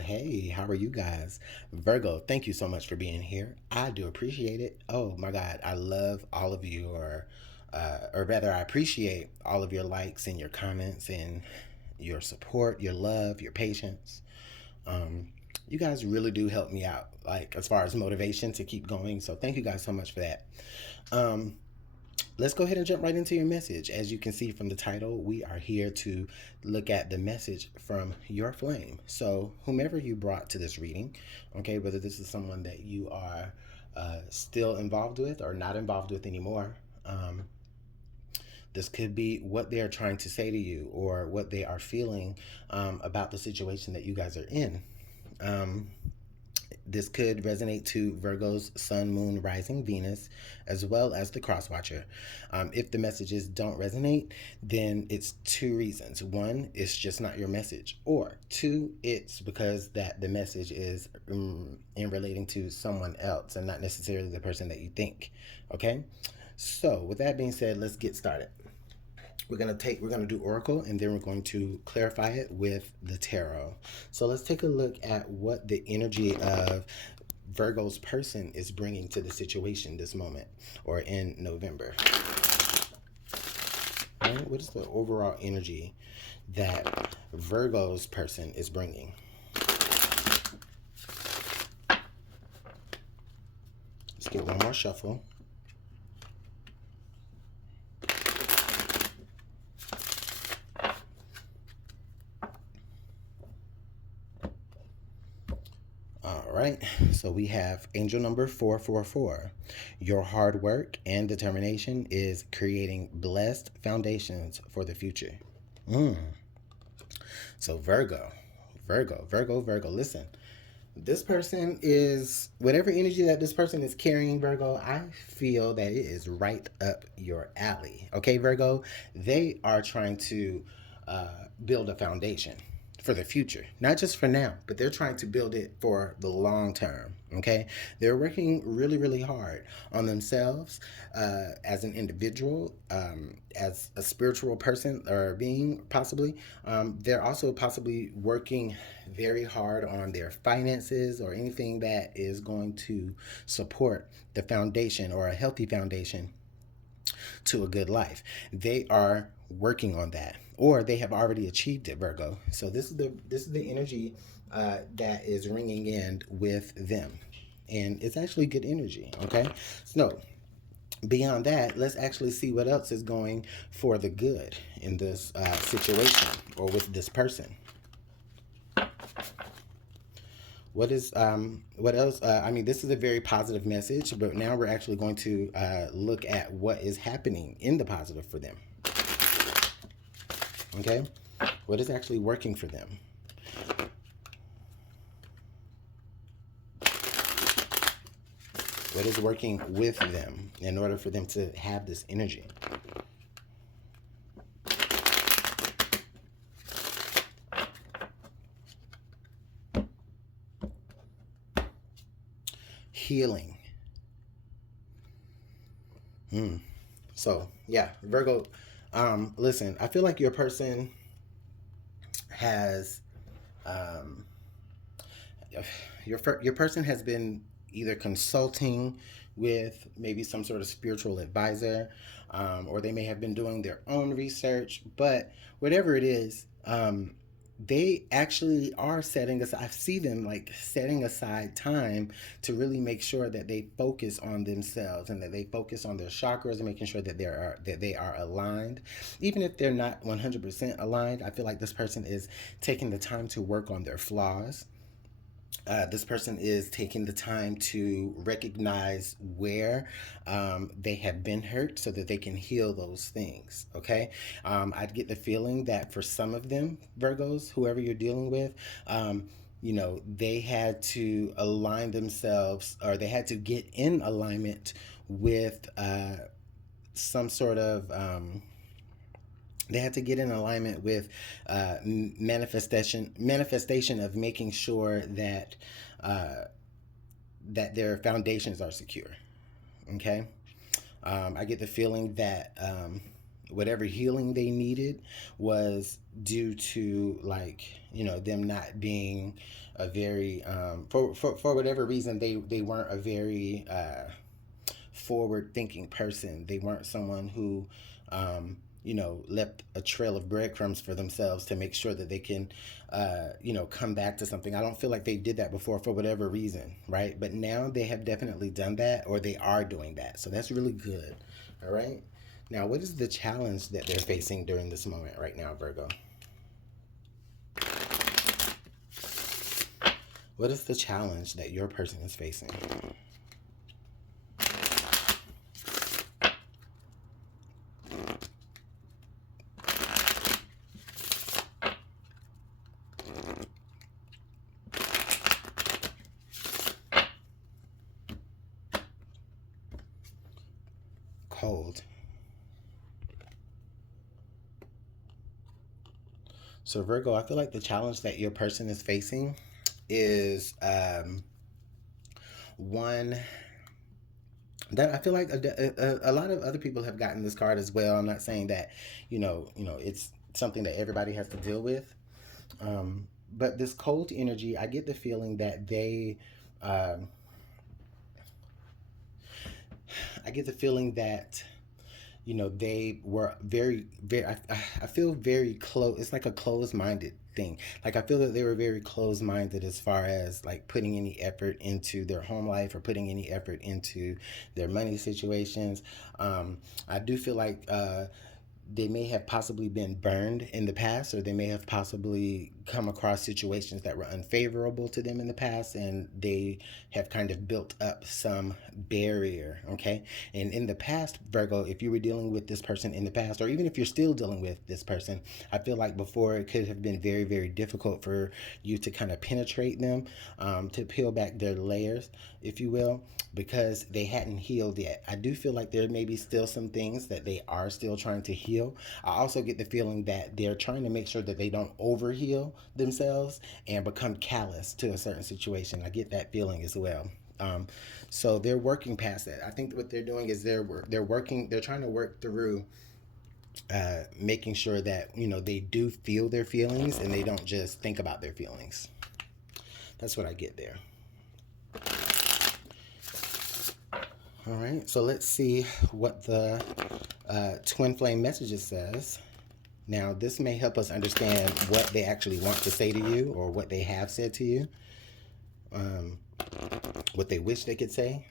Hey, how are you guys? Virgo, thank you so much for being here. I do appreciate it. Oh my God, I love all of your, or rather, I appreciate all of your likes and your comments and your support, your love, your patience. Um, you guys really do help me out, like as far as motivation to keep going. So thank you guys so much for that. Um, let's go ahead and jump right into your message. As you can see from the title, we are here to look at the message from your flame. So, whomever you brought to this reading, okay, whether this is someone that you are still involved with or not involved with anymore, this could be what they are trying to say to you or what they are feeling about the situation that you guys are in. Um, this could resonate to Virgo's Sun, Moon, Rising, Venus, as well as the Crosswatcher. If the messages don't resonate, then it's two reasons. One, it's just not your message. Or two, it's because that the message is in relating to someone else and not necessarily the person that you think. Okay? So, with that being said, let's get started. We're gonna do oracle, and then we're going to clarify it with the tarot. So let's take a look at what the energy of Virgo's person is bringing to the situation this moment or in November. Right? What is the overall energy that Virgo's person is bringing? Let's get one more shuffle. All right, so we have angel number 444. Your hard work and determination is creating blessed foundations for the future. Mm. So Virgo, listen. This person is, whatever energy that this person is carrying, Virgo, I feel that it is right up your alley. Okay, Virgo, they are trying to build a foundation for the future, not just for now, but they're trying to build it for the long term. Okay, they're working really, really hard on themselves as an individual, as a spiritual person or being, possibly. They're also possibly working very hard on their finances or anything that is going to support the foundation or a healthy foundation to a good life. They are working on that, or they have already achieved it, Virgo. So this is the energy that is ringing in with them, and it's actually good energy. Okay, so beyond that, let's actually see what else is going for the good in this situation or with this person. What else? I mean, this is a very positive message, but now we're actually going to look at what is happening in the positive for them. Okay, what is actually working for them? What is working with them in order for them to have this energy? Healing. So yeah, Virgo. Listen, I feel like your person has um, your person has been either consulting with maybe some sort of spiritual advisor, or they may have been doing their own research. But whatever it is, they actually are setting aside. I see them like setting aside time to really make sure that they focus on themselves and that they focus on their chakras and making sure that they are aligned, even if they're not 100% aligned. I feel like this person is taking the time to work on their flaws. This person is taking the time to recognize where they have been hurt so that they can heal those things. Okay. I'd get the feeling that for some of them, Virgos, whoever you're dealing with, they had to align themselves, or they had to get in alignment with some sort of they had to get in alignment with manifestation of making sure that uh, that their foundations are secure. Okay, I get the feeling that whatever healing they needed was due to, like, them not being a very for whatever reason, they weren't a very forward thinking person. They weren't someone who left a trail of breadcrumbs for themselves to make sure that they can come back to something. I don't feel like they did that before for whatever reason, right? But now they have definitely done that, or they are doing that, so that's really good. All right, now what is the challenge that they're facing during this moment right now, Virgo? What is the challenge that your person is facing? Cold. So Virgo, I feel like the challenge that your person is facing is one that I feel like a lot of other people have gotten this card as well. I'm not saying that it's something that everybody has to deal with, but this cold energy, I get the feeling that um, I get the feeling that they were very I feel very close. It's like a closed-minded thing. Like, I feel that they were very closed-minded as far as like putting any effort into their home life or putting any effort into their money situations. I do feel like they may have possibly been burned in the past, or they may have possibly come across situations that were unfavorable to them in the past, and they have kind of built up some barrier. Okay, and in the past, Virgo, if you were dealing with this person in the past, or even if you're still dealing with this person, I feel like before it could have been very, very difficult for you to kind of penetrate them, to peel back their layers, if you will, because they hadn't healed yet. I do feel like there may be still some things that they are still trying to heal. I also get the feeling that they're trying to make sure that they don't overheal themselves and become callous to a certain situation. I get that feeling as well. So they're working past that. I think what they're doing is they're trying to work through making sure that they do feel their feelings and they don't just think about their feelings. That's what I get there. All right, so let's see what the twin flame messages says. Now, this may help us understand what they actually want to say to you, or what they have said to you, what they wish they could say.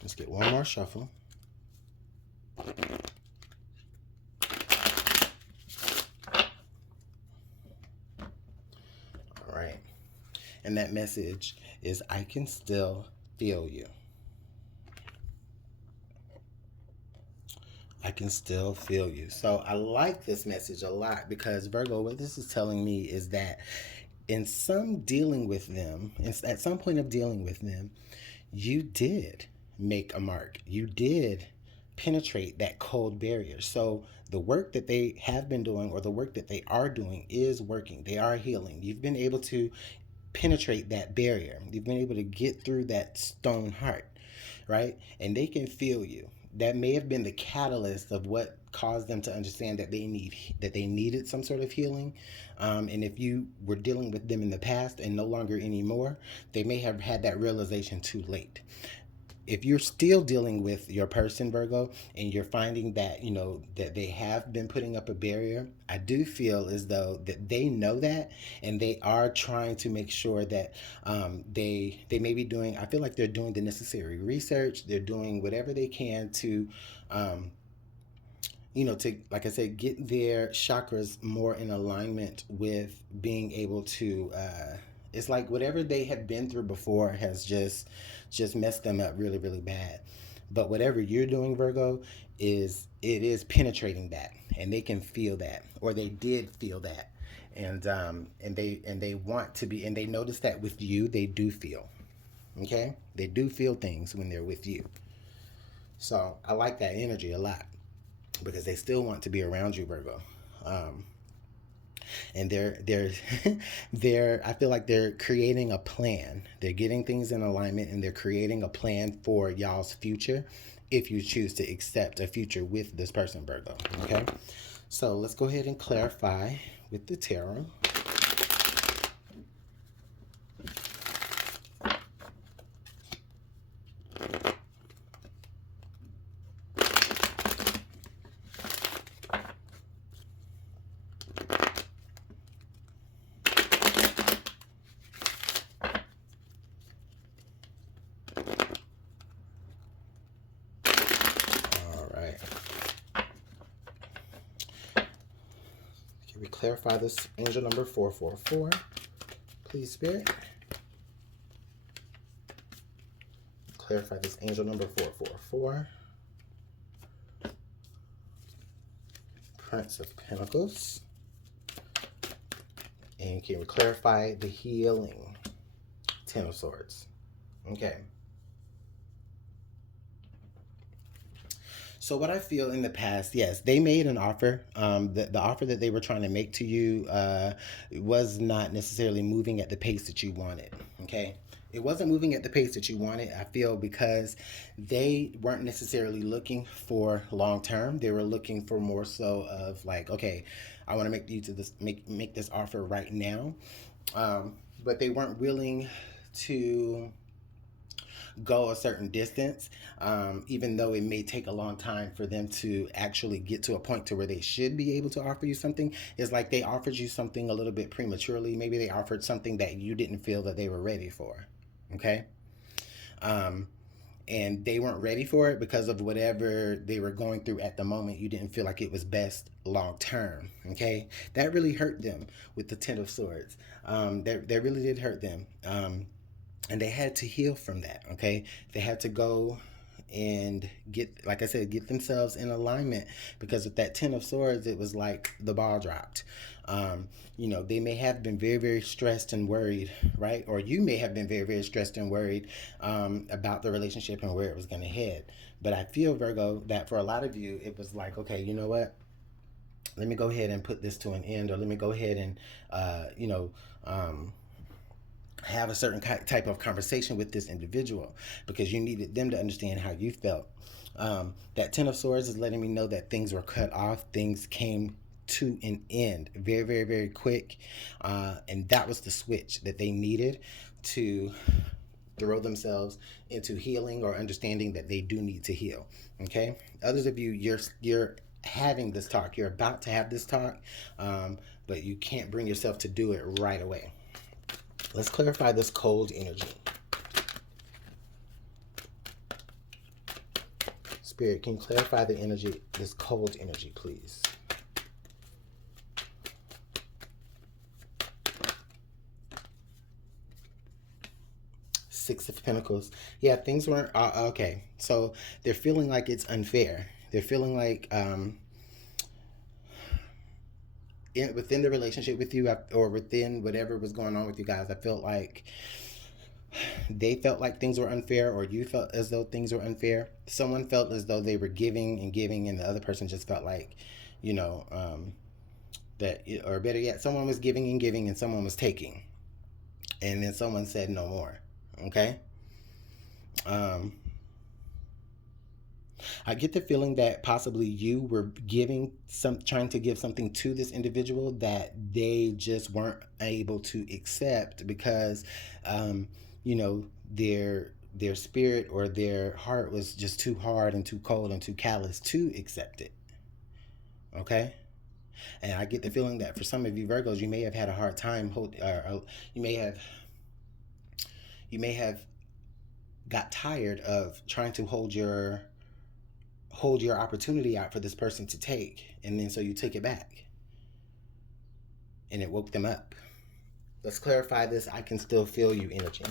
Let's get one more shuffle. All right, and that message is, I can still feel you. I can still feel you. So I like this message a lot, because Virgo, what this is telling me is that in some dealing with them, at some point of dealing with them, you did make a mark. You did penetrate that cold barrier. So the work that they have been doing, or the work that they are doing, is working. They are healing. You've been able to penetrate that barrier. You've been able to get through that stone heart, right? And they can feel you. That may have been the catalyst of what caused them to understand that they needed some sort of healing. And if you were dealing with them in the past and no longer anymore, they may have had that realization too late. If you're still dealing with your person, Virgo, and you're finding that that they have been putting up a barrier, I do feel as though that they know that, and they are trying to make sure that they may be doing, I feel like they're doing the necessary research. They're doing whatever they can to to, like I said, get their chakras more in alignment with being able to it's like whatever they have been through before has just messed them up really, really bad. But whatever you're doing, Virgo, is penetrating that, and they can feel that, or they did feel that, and they want to be, and they notice that with you, they do feel. Okay, they do feel things when they're with you. So I like that energy a lot, because they still want to be around you, Virgo. And they're I feel like they're creating a plan. They're getting things in alignment, and they're creating a plan for y'all's future. if you choose to accept a future with this person, Virgo. Okay, so let's go ahead and clarify with the tarot. Can we clarify this angel number 444, please, Spirit? Clarify this angel number 444. Prince of Pentacles. And can we clarify the healing? Ten of Swords. Okay. So what I feel in the past, yes, they made an offer. The offer that they were trying to make to you was not necessarily moving at the pace that you wanted. Okay. It wasn't moving at the pace that you wanted, I feel, because they weren't necessarily looking for long term. They were looking for more so of like, okay, I want to make you to this make this offer right now. But they weren't willing to go a certain distance, even though it may take a long time for them to actually get to a point to where they should be able to offer you something. It's like they offered you something a little bit prematurely. Maybe they offered something that you didn't feel that they were ready for. Okay. And they weren't ready for it because of whatever they were going through at the moment. You didn't feel like it was best long term. Okay. That really hurt them with the Ten of Swords. That really did hurt them. And they had to heal from that. Okay. They had to go and get, like I said, get themselves in alignment, because with that Ten of Swords, it was like the ball dropped. They may have been very, very stressed and worried, right? Or you may have been very, very stressed and worried about the relationship and where it was going to head. But I feel, Virgo, that for a lot of you, it was like, okay, you know what? Let me go ahead and put this to an end, or let me go ahead and, have a certain type of conversation with this individual, because you needed them to understand how you felt. That Ten of Swords is letting me know that things were cut off. Things came to an end very, very, very quick. And that was the switch that they needed to throw themselves into healing, or understanding that they do need to heal. Okay. Others of you, you're having this talk. You're about to have this talk, but you can't bring yourself to do it right away. Let's clarify this cold energy. Spirit, can you clarify the energy, this cold energy, please? Six of Pentacles. Yeah, things weren't okay. So they're feeling like it's unfair. They're feeling like within the relationship with you, or within whatever was going on with you guys, I felt like they felt like things were unfair, or you felt as though things were unfair. Someone felt as though they were giving and giving, and the other person just felt like, that, or better yet, someone was giving and giving and someone was taking, and then someone said no more. Okay. I get the feeling that possibly you were trying to give something to this individual that they just weren't able to accept, because, their spirit or their heart was just too hard and too cold and too callous to accept it. Okay. And I get the feeling that for some of you Virgos, you may have had a hard time you may have got tired of trying to hold your opportunity out for this person to take, and then so you took it back and it woke them up. Let's clarify this I can still feel you energy.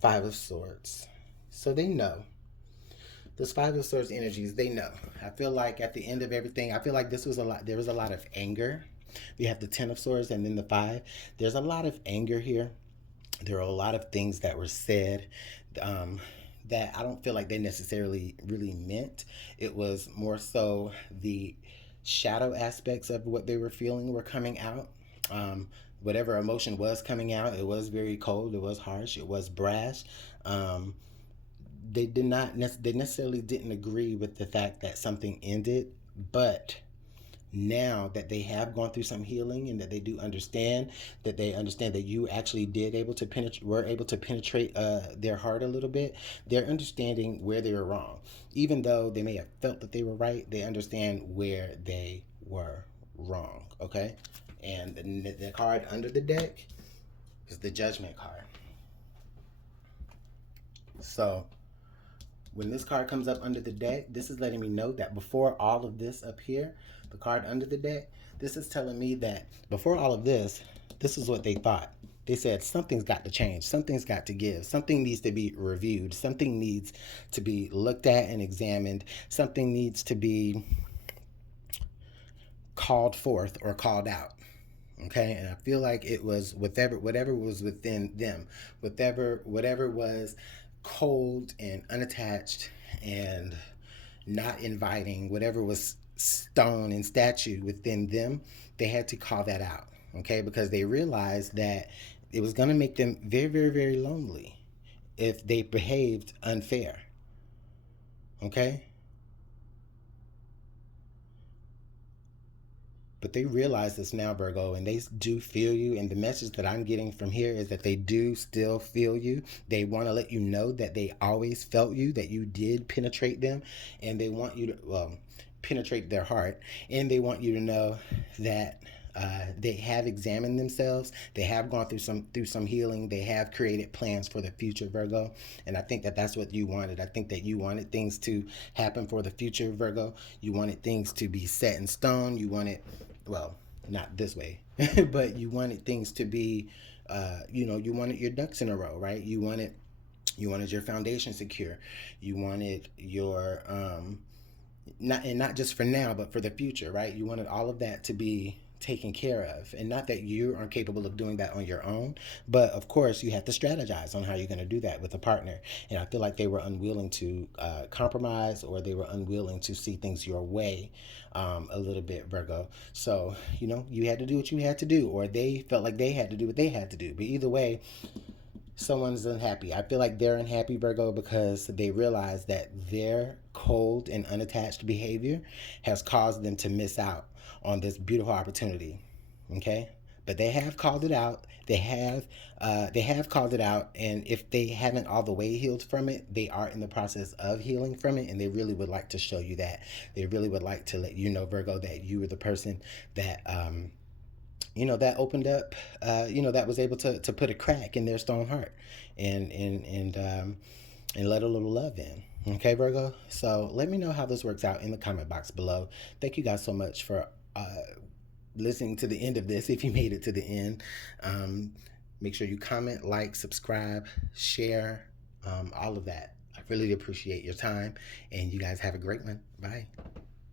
Five of Swords. So they know. This Five of Swords energies, they know. I feel like at the end of everything, I feel like there was a lot of anger. We have the Ten of Swords and then the Five. There's a lot of anger here. There are a lot of things that were said that I don't feel like they necessarily really meant. It was more so the shadow aspects of what they were feeling were coming out. whatever emotion was coming out, it was very cold, it was harsh, it was brash. Um, they did not they necessarily didn't agree with the fact that something ended, but now that they have gone through some healing and that they do understand, that they understand that you actually did able to penetrate, were able to penetrate their heart a little bit, they're understanding where they were wrong. Even though they may have felt that they were right, they understand where they were wrong. Okay. And the card under the deck is the Judgment card. So when this card comes up under the deck, this is letting me know that before all of this up here, the card under the deck, this is telling me that before all of this, this is what they thought. They said something's got to change, something's got to give, something needs to be reviewed, something needs to be looked at and examined, something needs to be called forth or called out. Okay, and I feel like it was whatever was within them, whatever was cold and unattached and not inviting, whatever was stone and statue within them, they had to call that out. Okay, because they realized that it was going to make them very, very, very lonely if they behaved unfair. Okay, but they realize this now, Virgo, and they do feel you. And the message that I'm getting from here is that they do still feel you. They want to let you know that they always felt you, that you did penetrate them, and they want you to, well, penetrate their heart. And they want you to know that they have examined themselves. They have gone through some healing. They have created plans for the future, Virgo. And I think that that's what you wanted. I think that you wanted things to happen for the future, Virgo. You wanted things to be set in stone. You wanted, well, not this way, but you wanted things to be, you wanted your ducks in a row, right? You wanted your foundation secure. You wanted your not just for now, but for the future, right? You wanted all of that to be taken care of, and not that you aren't capable of doing that on your own, but of course you have to strategize on how you're going to do that with a partner. And I feel like they were unwilling to compromise, or they were unwilling to see things your way a little bit, Virgo. So you had to do what you had to do, or they felt like they had to do what they had to do. But either way, someone's unhappy. I feel like they're unhappy, Virgo, because they realize that their cold and unattached behavior has caused them to miss out on this beautiful opportunity. Okay, but they have called it out. They have called it out, and if they haven't all the way healed from it, they are in the process of healing from it, and they really would like to show you that. They really would like to let you know, Virgo, that you were the person that that opened up, that was able to put a crack in their stone heart, and let a little love in. Okay, Virgo. So let me know how this works out in the comment box below. Thank you guys so much for listening to the end of this. If you made it to the end, make sure you comment, like, subscribe, share, all of that. I really appreciate your time, and you guys have a great one. Bye.